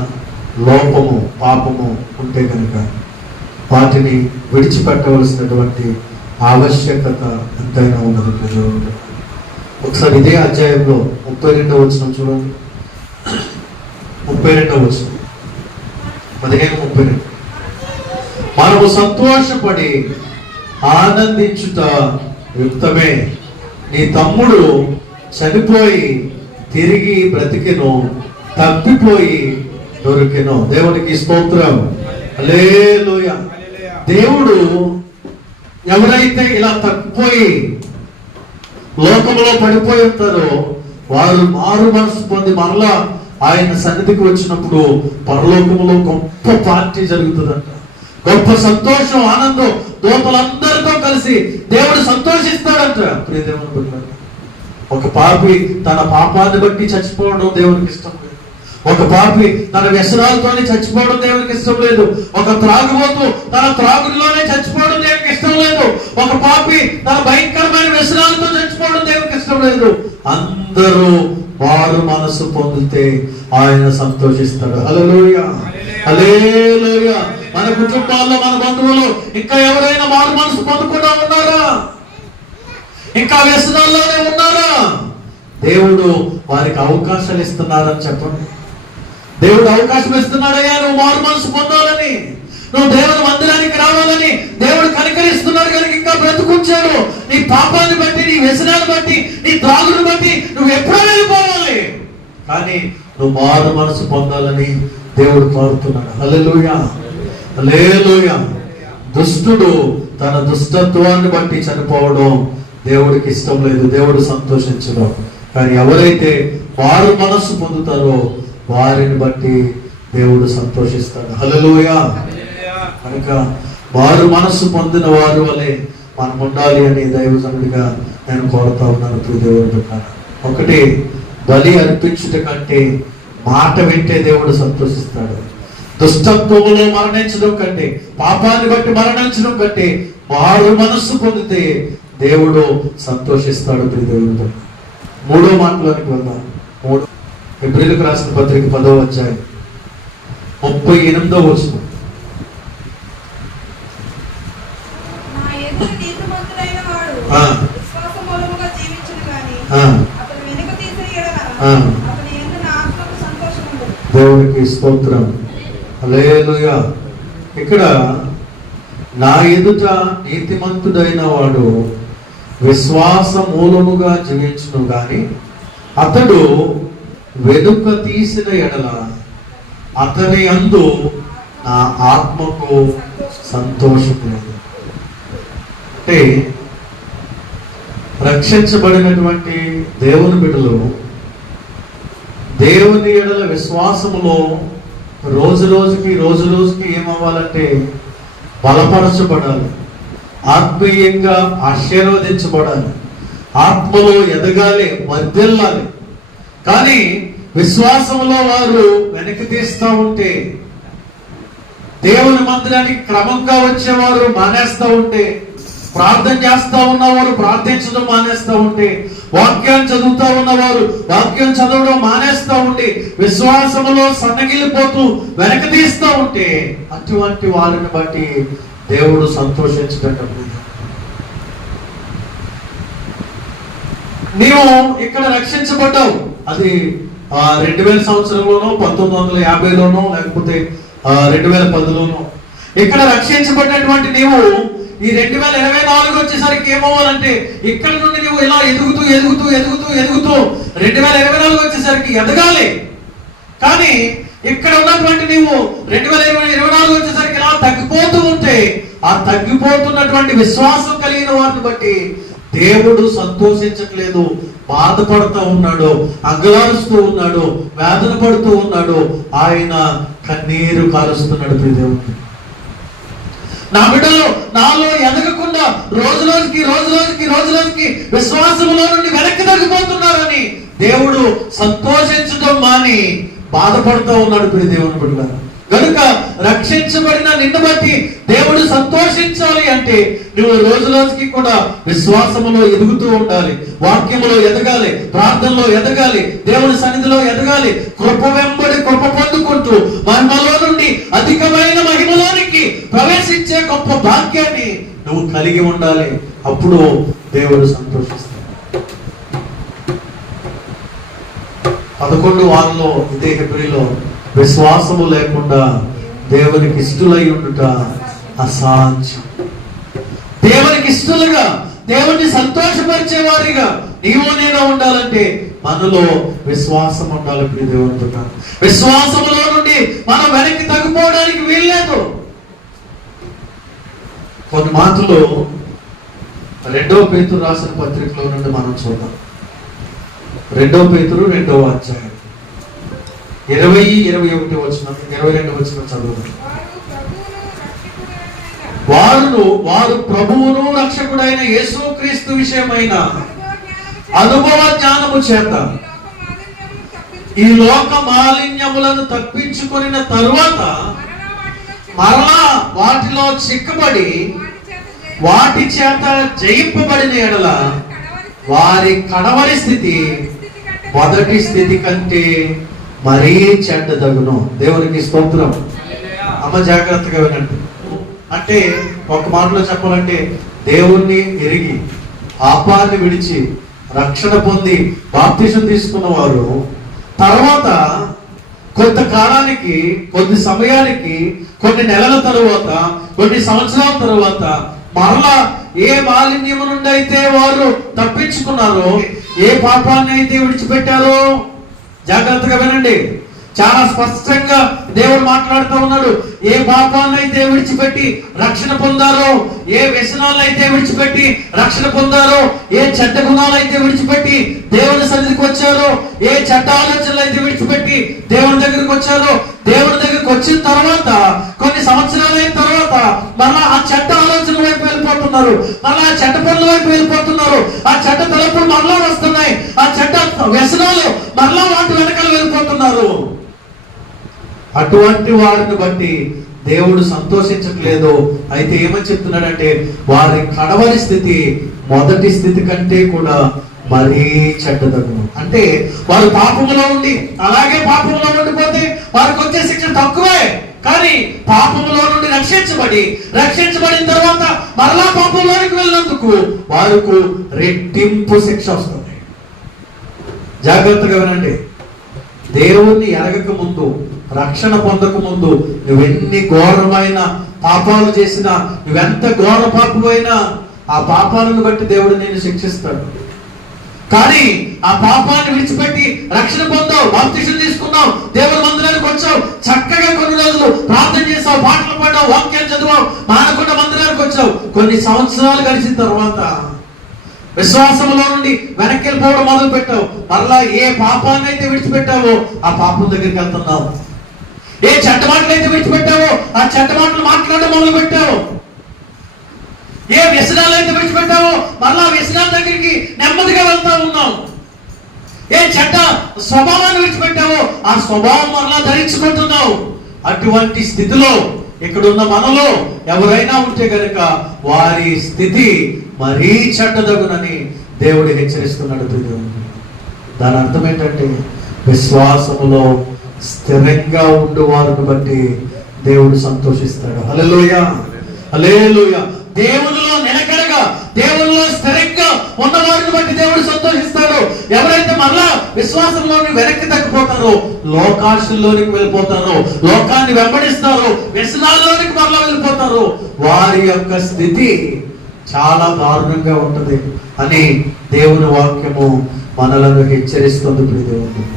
లోపము, పాపము ఉంటే కనుక వాటిని విడిచిపెట్టవలసినటువంటి ఆవశ్యకత ఎంతైనా ఉన్నది. ఒకసారి ఇదే అధ్యాయంలో 32వ వచనం చూడండి. 32వ వచనం, 15:32. మనము సంతోషపడి ఆనందించుట యుక్తమే. నీ తమ్ముడు చనిపోయి తిరిగి బ్రతికెను, తప్పిపోయి దొరికెను. దేవునికి స్తోత్రం, హల్లెలూయా. దేవుడు ఎవరైతే ఇలా తప్పిపోయి లోకంలో పడిపోయి ఉంటారో వారు మారు మనసు పొంది మరలా ఆయన సన్నిధికి వచ్చినప్పుడు పరలోకములో గొప్ప పార్టీ జరుగుతుందంట. గొప్ప సంతోషం, ఆనందం దూతలందరితో కలిసి దేవుడు సంతోషిస్తాడంట. ప్రియ దేవుని బిడ్డలారా, ఒక పాపి తన పాపాన్ని బట్టి చచ్చిపోవడం దేవునికి ఇష్టం లేదు. ఒక పాపి తన వ్యసనాలతోనే చచ్చిపోవడం దేవునికి ఇష్టం లేదు. ఒక త్రాగుబోతు తన త్రాగుడిలోనే చచ్చిపోవడం దేవునికి ఇష్టం లేదు. ఒక పాపి తన భయంకరమైన వ్యసనాలతో చచ్చిపోవడం దేవునికి ఇష్టం లేదు. అందరూ వారు మనసు పొందితే ఆయన సంతోషిస్తాడు. హల్లెలూయా, హల్లెలూయా. మన కుటుంబాల్లో, మన బంధువులు ఇంకా ఎవరైనా వారు మనసు పొందకుండా ఉన్నారా? ఇంకా వ్యసనాల్లోనే ఉన్నారా? దేవుడు వారికి అవకాశాలు ఇస్తున్నారని చెప్పండి. దేవుడు అవకాశం ఇస్తున్నాడయ్యా, నువ్వు మారు మనసు పొందాలని, నువ్వు దేవుని మందిరానికి రావాలని దేవుడు కనికరిస్తున్నాడు కనుక ఇంకా బ్రతుకుంచాడు. నీ పాపాన్ని బట్టి, నీ వ్యసనాన్ని బట్టి, నీ త్రాగుని బట్టి నువ్వు ఎప్పుడో వెళ్ళిపోవాలి, కానీ నువ్వు మారు మనసు పొందాలని దేవుడు కోరుతున్నాడు. హల్లెలూయా, హల్లెలూయా. దుష్టుడు తన దుష్టత్వాన్ని బట్టి చనిపోవడం దేవుడికి ఇష్టం లేదు, దేవుడు సంతోషించడం. కానీ ఎవరైతే వారు మనస్సు పొందుతారో వారిని బట్టి దేవుడు సంతోషిస్తాడు. హల్లెలూయా. కనుక వారు మనస్సు పొందిన వారు వలె మనం ఉండాలి అని దైవజనుడిగా నేను కోరుతా ఉన్నాను. దేవుడు ఒకటి, బలి అర్పించుట కంటే మాట వింటే దేవుడు సంతోషిస్తాడు. దుష్టత్వములో మరణించడం కంటే, పాపాన్ని బట్టి మరణించడం కంటే వారు మనస్సు పొందితే దేవుడు సంతోషిస్తాడు. దేవుడు మూడో మాటలోనికి వెళ్దాం. హెబ్రీయులకు రాసిన పత్రిక 10వ అధ్యాయం 38వ వచనం. దేవునికి స్తోత్రం. హల్లెలూయా. ఇక్కడ నా ఎదుట నీతిమంతుడైన వాడు విశ్వాస మూలముగా జీవించును గాని అతడు వెనుక తీసిన ఎడల అతని యందు నా ఆత్మకు సంతోషం లేదు. అంటే రక్షించబడినటువంటి దేవుని బిడ్డలు దేవుని ఎడల విశ్వాసములో రోజు రోజుకి ఏమవ్వాలంటే బలపరచబడాలి, ఆత్మీయంగా ఆశీర్వదించబడాలి, ఆత్మలో ఎదగాలి, వర్ధిల్లాలి. కానీ విశ్వాసంలో వారు వెనక్కి తీస్తూ ఉంటే, దేవుని మందిరానికి క్రమంగా వచ్చేవారు మానేస్తూ ఉంటే, ప్రార్థన చేస్తూ ఉన్నవారు ప్రార్థించడం మానేస్తూ ఉంటే, వాక్యాన్ని చదువుతూ ఉన్నవారు వాక్యం చదవడం మానేస్తూ ఉండి విశ్వాసములో సన్నగిలిపోతూ వెనక్కి తీస్తూ ఉంటే అటువంటి వారిని బట్టి దేవుడు సంతోషించటం. నీవు ఇక్కడ రక్షించబడ్డావు, అది 2000 సంవత్సరంలోనో 1950లోనో లేకపోతే 2010లోనో ఇక్కడ రక్షించబడినటువంటి నీవు ఈ 2024 వచ్చేసరికి ఏమవ్వాలంటే ఇక్కడ నుండి నువ్వు ఇలా ఎదుగుతూ 2024 వచ్చేసరికి ఎదగాలి. కానీ ఇక్కడ ఉన్నటువంటి నీవు 2024 వచ్చేసరికి ఇలా తగ్గిపోతూ ఉంటే ఆ తగ్గిపోతున్నటువంటి విశ్వాసం కలిగిన వారిని బట్టి దేవుడు సంతోషించట్లేదు, బాధపడుతూ ఉన్నాడు, అంగలారుస్తూ ఉన్నాడు, వేదన పడుతూ ఉన్నాడు, ఆయన కన్నీరు కారుస్తున్నాడు. దేవుడు నా బిడ్డలు నాలో ఎదగకుండా రోజు రోజుకి విశ్వాసంలో నుండి వెనక్కి తగ్గిపోతున్నారని దేవుడు సంతోషించడం మాని బాధపడుతూ ఉన్నాడు. దేవుని బిడ్డ కనుక రక్షించబడిన నిన్ను బట్టి దేవుడు సంతోషించాలి అంటే నువ్వు రోజుకి కూడా విశ్వాసములో ఎదుగుతూ ఉండాలి, వాక్యములో ఎదగాలి, ప్రార్థనలో ఎదగాలి, దేవుని సన్నిధిలో ఎదగాలి, కృప వెంబడి కృప పొందుకుంటూ మహిమలో నుండి అధికమైన మహిమలోనికి ప్రవేశించే గొప్ప భాగ్యాన్ని నువ్వు కలిగి ఉండాలి. అప్పుడు దేవుడు సంతోషిస్తాడు. 11 వారంలో ఇదే హెబ్రీలో విశ్వాసము లేకుండా దేవునికి ఇష్టలై ఉండుట అసాధ్యం. దేవునికి ఇష్టలుగా, దేవుని సంతోషపరిచే వారిగా నీవు నేను ఉండాలంటే మనలో విశ్వాసం ఉండాలి. దేవుని విశ్వాసములో నుండి మనం వెనక్కి తగ్గిపోవడానికి వీల్లేదు. కొన్ని మాటలు 2వ పేతురు రాసిన పత్రికలో నుండి మనం చూద్దాం. 2వ పేతురు 2వ అధ్యాయం 20-21 వచనం 22 వచనం చదువుతాం. వారు ప్రభువును రక్షకుడైన యేసుక్రీస్తు విషయమైన అనుభవ జ్ఞానము చేత ఈ లోక మాలిన్యములను తప్పించుకొనిన తరువాత మరలా వాటిలో చిక్కబడి వాటి చేత జయింపబడిన ఎడల వారి కడవరి స్థితి మొదటి స్థితి కంటే మరీ చెడ్డదగును. దేవునికి స్తోత్రం. అమ్మ జాగ్రత్తగా వినండి. అంటే ఒక మాటలో చెప్పాలంటే, దేవుణ్ణి ఎరిగి పాపాన్ని విడిచి రక్షణ పొంది బాప్తిసం తీసుకున్న వారు తర్వాత కొంతకాలానికి, కొద్ది సమయానికి, కొన్ని నెలల తరువాత, కొన్ని సంవత్సరాల తరువాత మరలా ఏ మాలిన్యము నుండి అయితే వారు తప్పించుకున్నారో, ఏ పాపాన్ని అయితే విడిచిపెట్టారో, జాగ్రత్తగా వినండి, చాలా స్పష్టంగా దేవుడు మాట్లాడుతూ ఉన్నాడు. ఏ పాపాన్ని అయితే విడిచిపెట్టి రక్షణ పొందారో, ఏ వ్యసనాలను అయితే విడిచిపెట్టి రక్షణ పొందారో, ఏ చెడ్డ గుణాలు అయితే విడిచిపెట్టి దేవుని సన్నిధికి వచ్చారో, ఏ చెడ్డ ఆలోచనలు అయితే విడిచిపెట్టి దేవుని దగ్గరికి వచ్చారో, దేవుని దగ్గరికి వచ్చిన తర్వాత కొన్ని సంవత్సరాలు అయిన తర్వాత మళ్ళా ఆ చెడ్డ ఆలోచన వైపు వెళ్ళిపోతున్నారు, మళ్ళా ఆ చెడ్డ పనుల వైపు వెళ్ళిపోతున్నారు, ఆ చెడ్డ తలుపులు మరలా వస్తున్నాయి, ఆ చెడ్డ వ్యసనాలు మరలా వాటి వెనకాల వెళ్ళిపోతున్నారు. అటువంటి వారిని బట్టి దేవుడు సంతోషించట్లేదు. అయితే ఏమని చెప్తున్నాడంటే, వారి కడవరి స్థితి మొదటి స్థితి కంటే కూడా మరీ చెడ్డదగును. అంటే వారు పాపములో ఉండి అలాగే పాపములో ఉండిపోతే వారికి వచ్చే శిక్ష తక్కువే, కానీ పాపములో నుండి రక్షించబడిన తర్వాత మరలా పాపంలోనికి వెళ్ళినందుకు వారికి రెట్టింపు శిక్ష వస్తుంది. జాగ్రత్తగా వినండి. దేవుణ్ణి ఎరగక ముందు, రక్షణ పొందక ముందు నువ్వెన్ని ఘోరమైన పాపాలు చేసినా, నువ్వెంత ఘోర పాపమైనా ఆ పాపాలను బట్టి దేవుడు నేను శిక్షిస్తాడు. కానీ ఆ పాపాన్ని విడిచిపెట్టి రక్షణ పొందావు, బాప్తిసం తీసుకున్నావు, దేవుని మందిరానికి వచ్చావు, చక్కగా కొన్ని రోజులు ప్రార్థన చేసావు, పాటలు పాడావు, వాక్యాలు చదివావు, మానకుండా మందిరానికి వచ్చావు. కొన్ని సంవత్సరాలు గడిచిన తర్వాత విశ్వాసంలో నుండి వెనక్కి వెళ్ళిపోవడం మొదలు పెట్టావు. మరలా ఏ పాపాన్ని అయితే విడిచిపెట్టావో ఆ పాపం దగ్గరికి వెళ్తున్నావు. ఏ చెడ్డ మాటలు అయితే విడిచిపెట్టావో ఆ చెడ్డ మాటలు మాట్లాడడం మొదలు పెట్టావు. ఏ వ్యసనాలు అయితే విడిచిపెట్టావో మరలా వ్యసనాల దగ్గరికి నెమ్మదిగా వెళ్తా ఉన్నావు. ఏ చెడ్డ స్వభావాన్ని విడిచిపెట్టావో ఆ స్వభావం మరలా ధరించుకుంటున్నావు. అటువంటి స్థితిలో ఇక్కడున్న మనలో ఎవరైనా ఉంటే కనుక వారి స్థితి మరీ చెడ్డదగునని దేవుడు హెచ్చరిస్తున్నాడు. దాని అర్థం ఏంటంటే, విశ్వాసములో స్థిరంగా ఉండు వారిని బట్టి దేవుడు సంతోషిస్తాడు. హల్లెలూయా, హల్లెలూయా. దేవునిలో నిలకడగా, దేవునిలో స్థిరంగా ఉన్న వారిని బట్టి దేవుడు సంతోషిస్తాడు. ఎవరైతే మరలా విశ్వాసంలోని వెనక్కి తగ్గిపోతారో, లోకాశల్లోనికి వెళ్ళిపోతారో, లోకాన్ని వెంబడిస్తారో, వ్యసనాల్లోనికి మరలా వెళ్ళిపోతారో, వారి యొక్క స్థితి చాలా దారుణంగా ఉంటది అని దేవుని వాక్యము మనలను హెచ్చరిస్తుంది. దేవుడు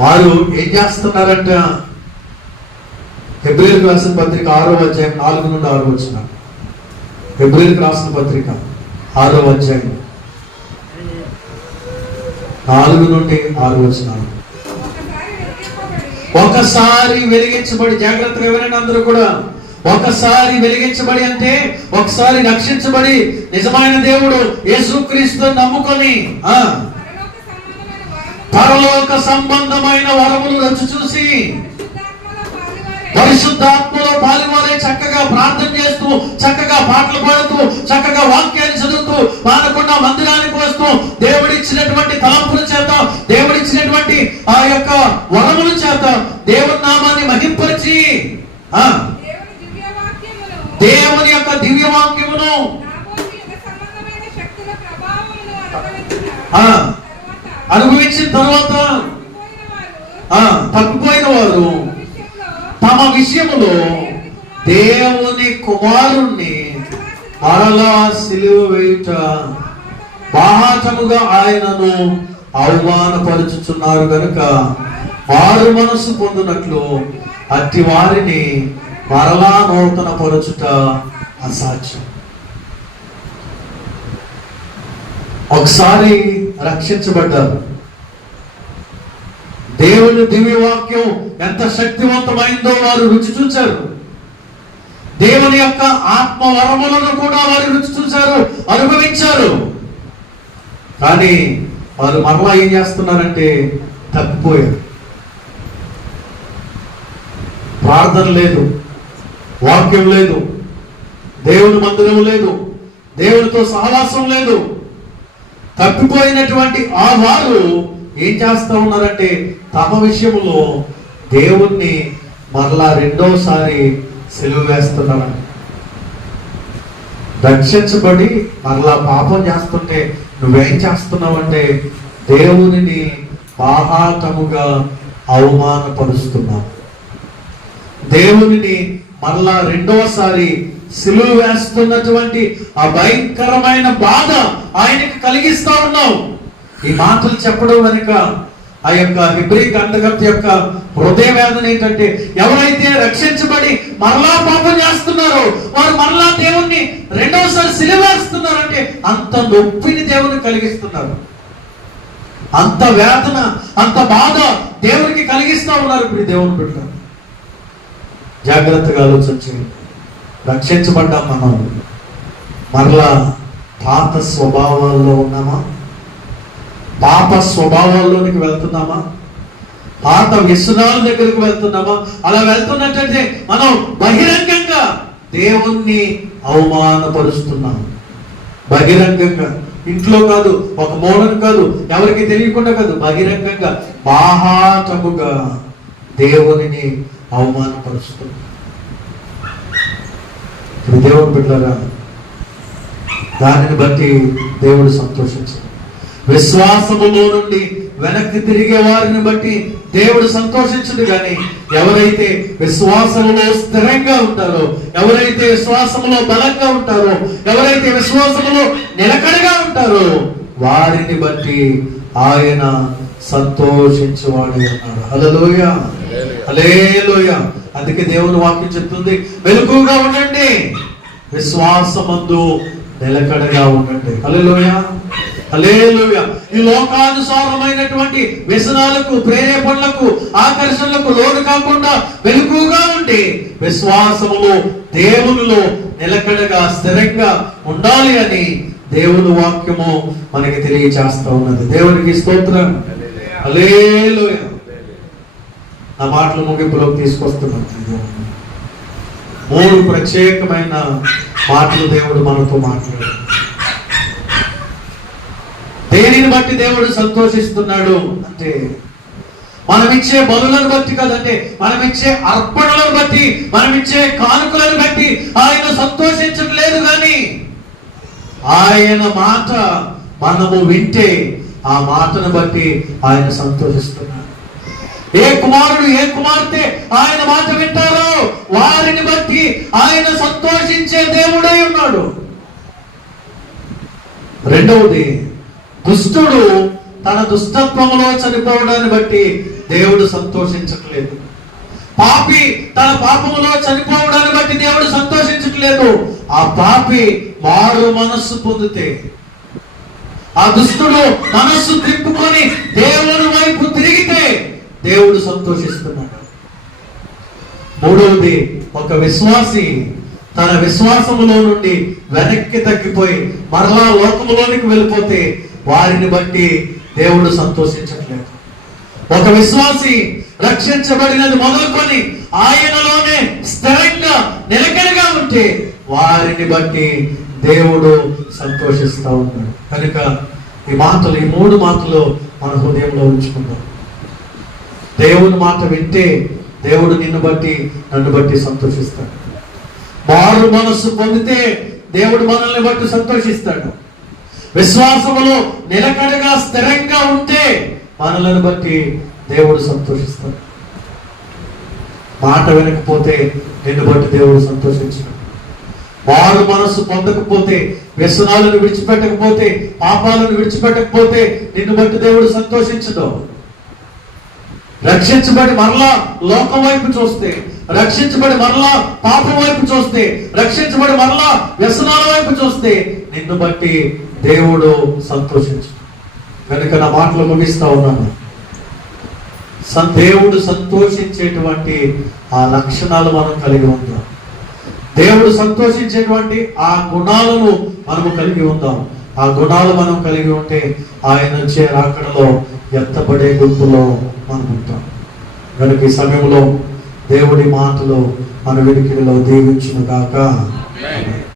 వారు ఏం చేస్తున్నారంట? హెబ్రీయులకు రాసిన పత్రిక 6వ అధ్యాయం 4 నుండి 6 వచనం. హెబ్రీయులకు రాసిన పత్రిక 6వ అధ్యాయం 4 నుండి 6 వచనాలు. ఒకసారి వెలిగించబడి, జాగ్రత్తగా ఎవరైనా అందరూ కూడా, ఒకసారి వెలిగించబడి అంటే ఒకసారి రక్షించబడి నిజమైన దేవుడు యేసుక్రీస్తు నమ్ముకొని పరలోక సంబంధమైన వరములు రుచి చూసి పరిశుద్ధాత్మలో పాలువారే చక్కగా ప్రార్థన చేస్తూ, చక్కగా పాటలు పాడుతూ, చక్కగా వాక్యాన్ని చదువుతూ, మానకుండా మందిరానికి వస్తూ, దేవుడిచ్చినటువంటి తలంపుల చేత, దేవుడిచ్చినటువంటి ఆ యొక్క వరముల చేత దేవుని నామాన్ని మహింపరిచి దేవుని యొక్క దివ్య వాక్యమును అనుభవించిన తర్వాత తప్పిపోయిన వారు తమ విషయములో దేవుని కుమారుణ్ణి మరలా సిలువ వేయుట బాహాటముగా ఆయనను అవమానపరుచుచున్నారు గనుక వారు మనసు పొందినట్లు అట్టి వారిని మరలా నూతన పరచుట అసాధ్యం. ఒకసారి రక్షించబడ్డారు. దేవుని దివ్య వాక్యం ఎంత శక్తివంతమైందో వారు రుచి చూశారు. దేవుని యొక్క ఆత్మ వరములను కూడా వారు రుచి చూశారు, అనుభవించారు. కానీ వారు మరలా ఏం చేస్తున్నారంటే తప్పిపోయారు. ప్రార్థన లేదు, వాక్యం లేదు, దేవుని మందిరం లేదు, దేవునితో సహవాసం లేదు. తప్పిపోయినటువంటి ఆ వారు ఏం చేస్తా ఉన్నారంటే తమ విషయంలో దేవుణ్ణి మరలా రెండోసారి సిలువ వేస్తున్నారండి. రక్షించబడి మరలా పాపం చేస్తుంటే నువ్వేం చేస్తున్నావంటే దేవునిని బాహాటముగా అవమానపరుస్తున్నావు. దేవునిని మరలా రెండోసారి సిలువ వేస్తున్నటువంటి ఆ భయంకరమైన బాధ ఆయనకి కలిగిస్తా ఉన్నావు. ఈ మాటలు చెప్పడం వెనుక ఆ యొక్క హెబ్రీ గ్రంథకర్త యొక్క హృదయ వేదన ఏంటంటే, ఎవరైతే రక్షించబడి మరలా పాపం చేస్తున్నారో వారు మరలా దేవుణ్ణి రెండోసారి సిలువ వేస్తున్నారంటే అంత నొప్పిని దేవుని కలిగిస్తున్నారు, అంత వేదన, అంత బాధ దేవునికి కలిగిస్తా ఉన్నారు. ఇప్పుడు దేవుని బిడ్డ జాగ్రత్తగా ఆలోచించండి. రక్షించబడ్డాం మనం, మరలా పాత స్వభావాల్లో ఉన్నామా? పాప స్వభావాల్లోనికి వెళ్తున్నామా? పాత వ్యసనాల దగ్గరకు వెళ్తున్నామా? అలా వెళ్తున్నట్టయితే మనం బహిరంగంగా దేవుణ్ణి అవమానపరుస్తున్నాం. బహిరంగంగా, ఇంట్లో కాదు, ఒక మూలను కాదు, ఎవరికి తెలియకుండా కాదు, బహిరంగంగా బాహాటముగా దేవునిని అవమానపరుస్తున్నాం. ఇప్పుడు దేవుడు బిడ్డలారా, దానిని బట్టి దేవుడు సంతోషించాడు. విశ్వాసములో నుండి వెనక్కి తిరిగే వారిని బట్టి దేవుడు సంతోషించడు. కానీ ఎవరైతే విశ్వాసములో స్థిరంగా ఉంటారో, ఎవరైతే విశ్వాసములో బలంగా ఉంటారో, ఎవరైతే విశ్వాసములో నిలకడగా ఉంటారో వారిని బట్టి ఆయన సంతోషించువాడే ఉన్నాడు. హల్లెలూయా, హల్లెలూయా. అందుకే దేవుని వాక్యం చెప్తుంది, మెలకువగా ఉండండి, విశ్వాసమందు నిలకడగా ఉండండి. హల్లెలూయా, హల్లెలూయా. ఈ లోకానుసారమైనటువంటి వ్యసనాలకు, ప్రేరేపణలకు, ఆకర్షణలకు లోను కాకుండా వెలుగుగా ఉండి విశ్వాసములో దేవునిలో నిలకడగా స్థిరంగా ఉండాలి అని దేవుని వాక్యము మనకి తెలియచేస్తా ఉన్నది. దేవునికి స్తోత్రం. హల్లెలూయా. నా మాటలు ముగింపులోకి తీసుకొస్తున్నాను. 3 ప్రత్యేకమైన మాటలు దేవుడు మనతో మాట్లాడాడు. దేనిని బట్టి దేవుడు సంతోషిస్తున్నాడు అంటే, మనమిచ్చే బలులను బట్టి కదంటే, మనమిచ్చే అర్పణలను బట్టి, మనమిచ్చే కానుకలను బట్టి ఆయన సంతోషించట్లేదు. కానీ ఆయన మాట మనము వింటే ఆ మాటను బట్టి ఆయన సంతోషిస్తున్నాడు. ఏ కుమారుడు, ఏ కుమార్తె ఆయన మాట వింటారో వారిని బట్టి ఆయన సంతోషించే దేవుడై ఉన్నాడు. రెండవది, దుష్టుడు తన దుష్టత్వములో చనిపోవడాన్ని బట్టి దేవుడు సంతోషించట్లేదు. పాపి తన పాపములో చనిపోవడాన్ని బట్టి దేవుడు సంతోషించట్లేదు. ఆ పాపి మారు మనస్సు పొందితే, ఆ దుష్టుడు మనస్సు తిప్పుకొని దేవుని వైపు తిరిగితే దేవుడు సంతోషిస్తున్నాడు. మూడవది, ఒక విశ్వాసి తన విశ్వాసములో నుండి వెనక్కి తగ్గిపోయి మరలా లోకములోనికి వెళ్ళిపోతే వారిని బట్టి దేవుడు సంతోషించట్లేదు. ఒక విశ్వాసి రక్షించబడినది మొదలుకొని ఆయనలోనే స్థిరంగా నిలకడగా ఉంటే వారిని బట్టి దేవుడు సంతోషిస్తూ ఉన్నాడు. కనుక ఈ 3 మాటలు మన హృదయంలో ఉంచుకుందాం. దేవుని మాట వింటే దేవుడు నిన్ను బట్టి, నన్ను బట్టి సంతోషిస్తాడు. మారు మనస్సు పొందితే దేవుడు మనల్ని బట్టి సంతోషిస్తాడు. విశ్వాసములో నిలకడగా స్థిరంగా ఉంటే మనలను బట్టి దేవుడు సంతోషిస్తాడు. మాట వినకపోతే నిన్ను బట్టి దేవుడు సంతోషించడు. మారు మనస్సు పొందకపోతే, వ్యసనాలను విడిచిపెట్టకపోతే, పాపాలను విడిచిపెట్టకపోతే నిన్ను బట్టి దేవుడు సంతోషించడు. రక్షించబడి మరలా లోకం వైపు చూస్తే, రక్షించబడి మరలా పాపం వైపు చూస్తే, రక్షించబడి మరలా వ్యసనాల వైపు చూస్తే నిన్ను బట్టి దేవుడు సంతోషించు. కనుక నా మాటలు ముగిస్తా ఉన్నాను. దేవుడు సంతోషించేటువంటి ఆ లక్షణాలు మనం కలిగి ఉందాం. దేవుడు సంతోషించేటువంటి ఆ గుణాలను మనము కలిగి ఉందాం. ఆ గుణాలు మనం కలిగి ఉంటే ఆయన వచ్చే రాకడలో ఎత్తబడే గుంపులో మనం ఉంటాం. కనుక ఈ సమయంలో దేవుడి మాటలు మన వెనుకలో దీవించును గాక.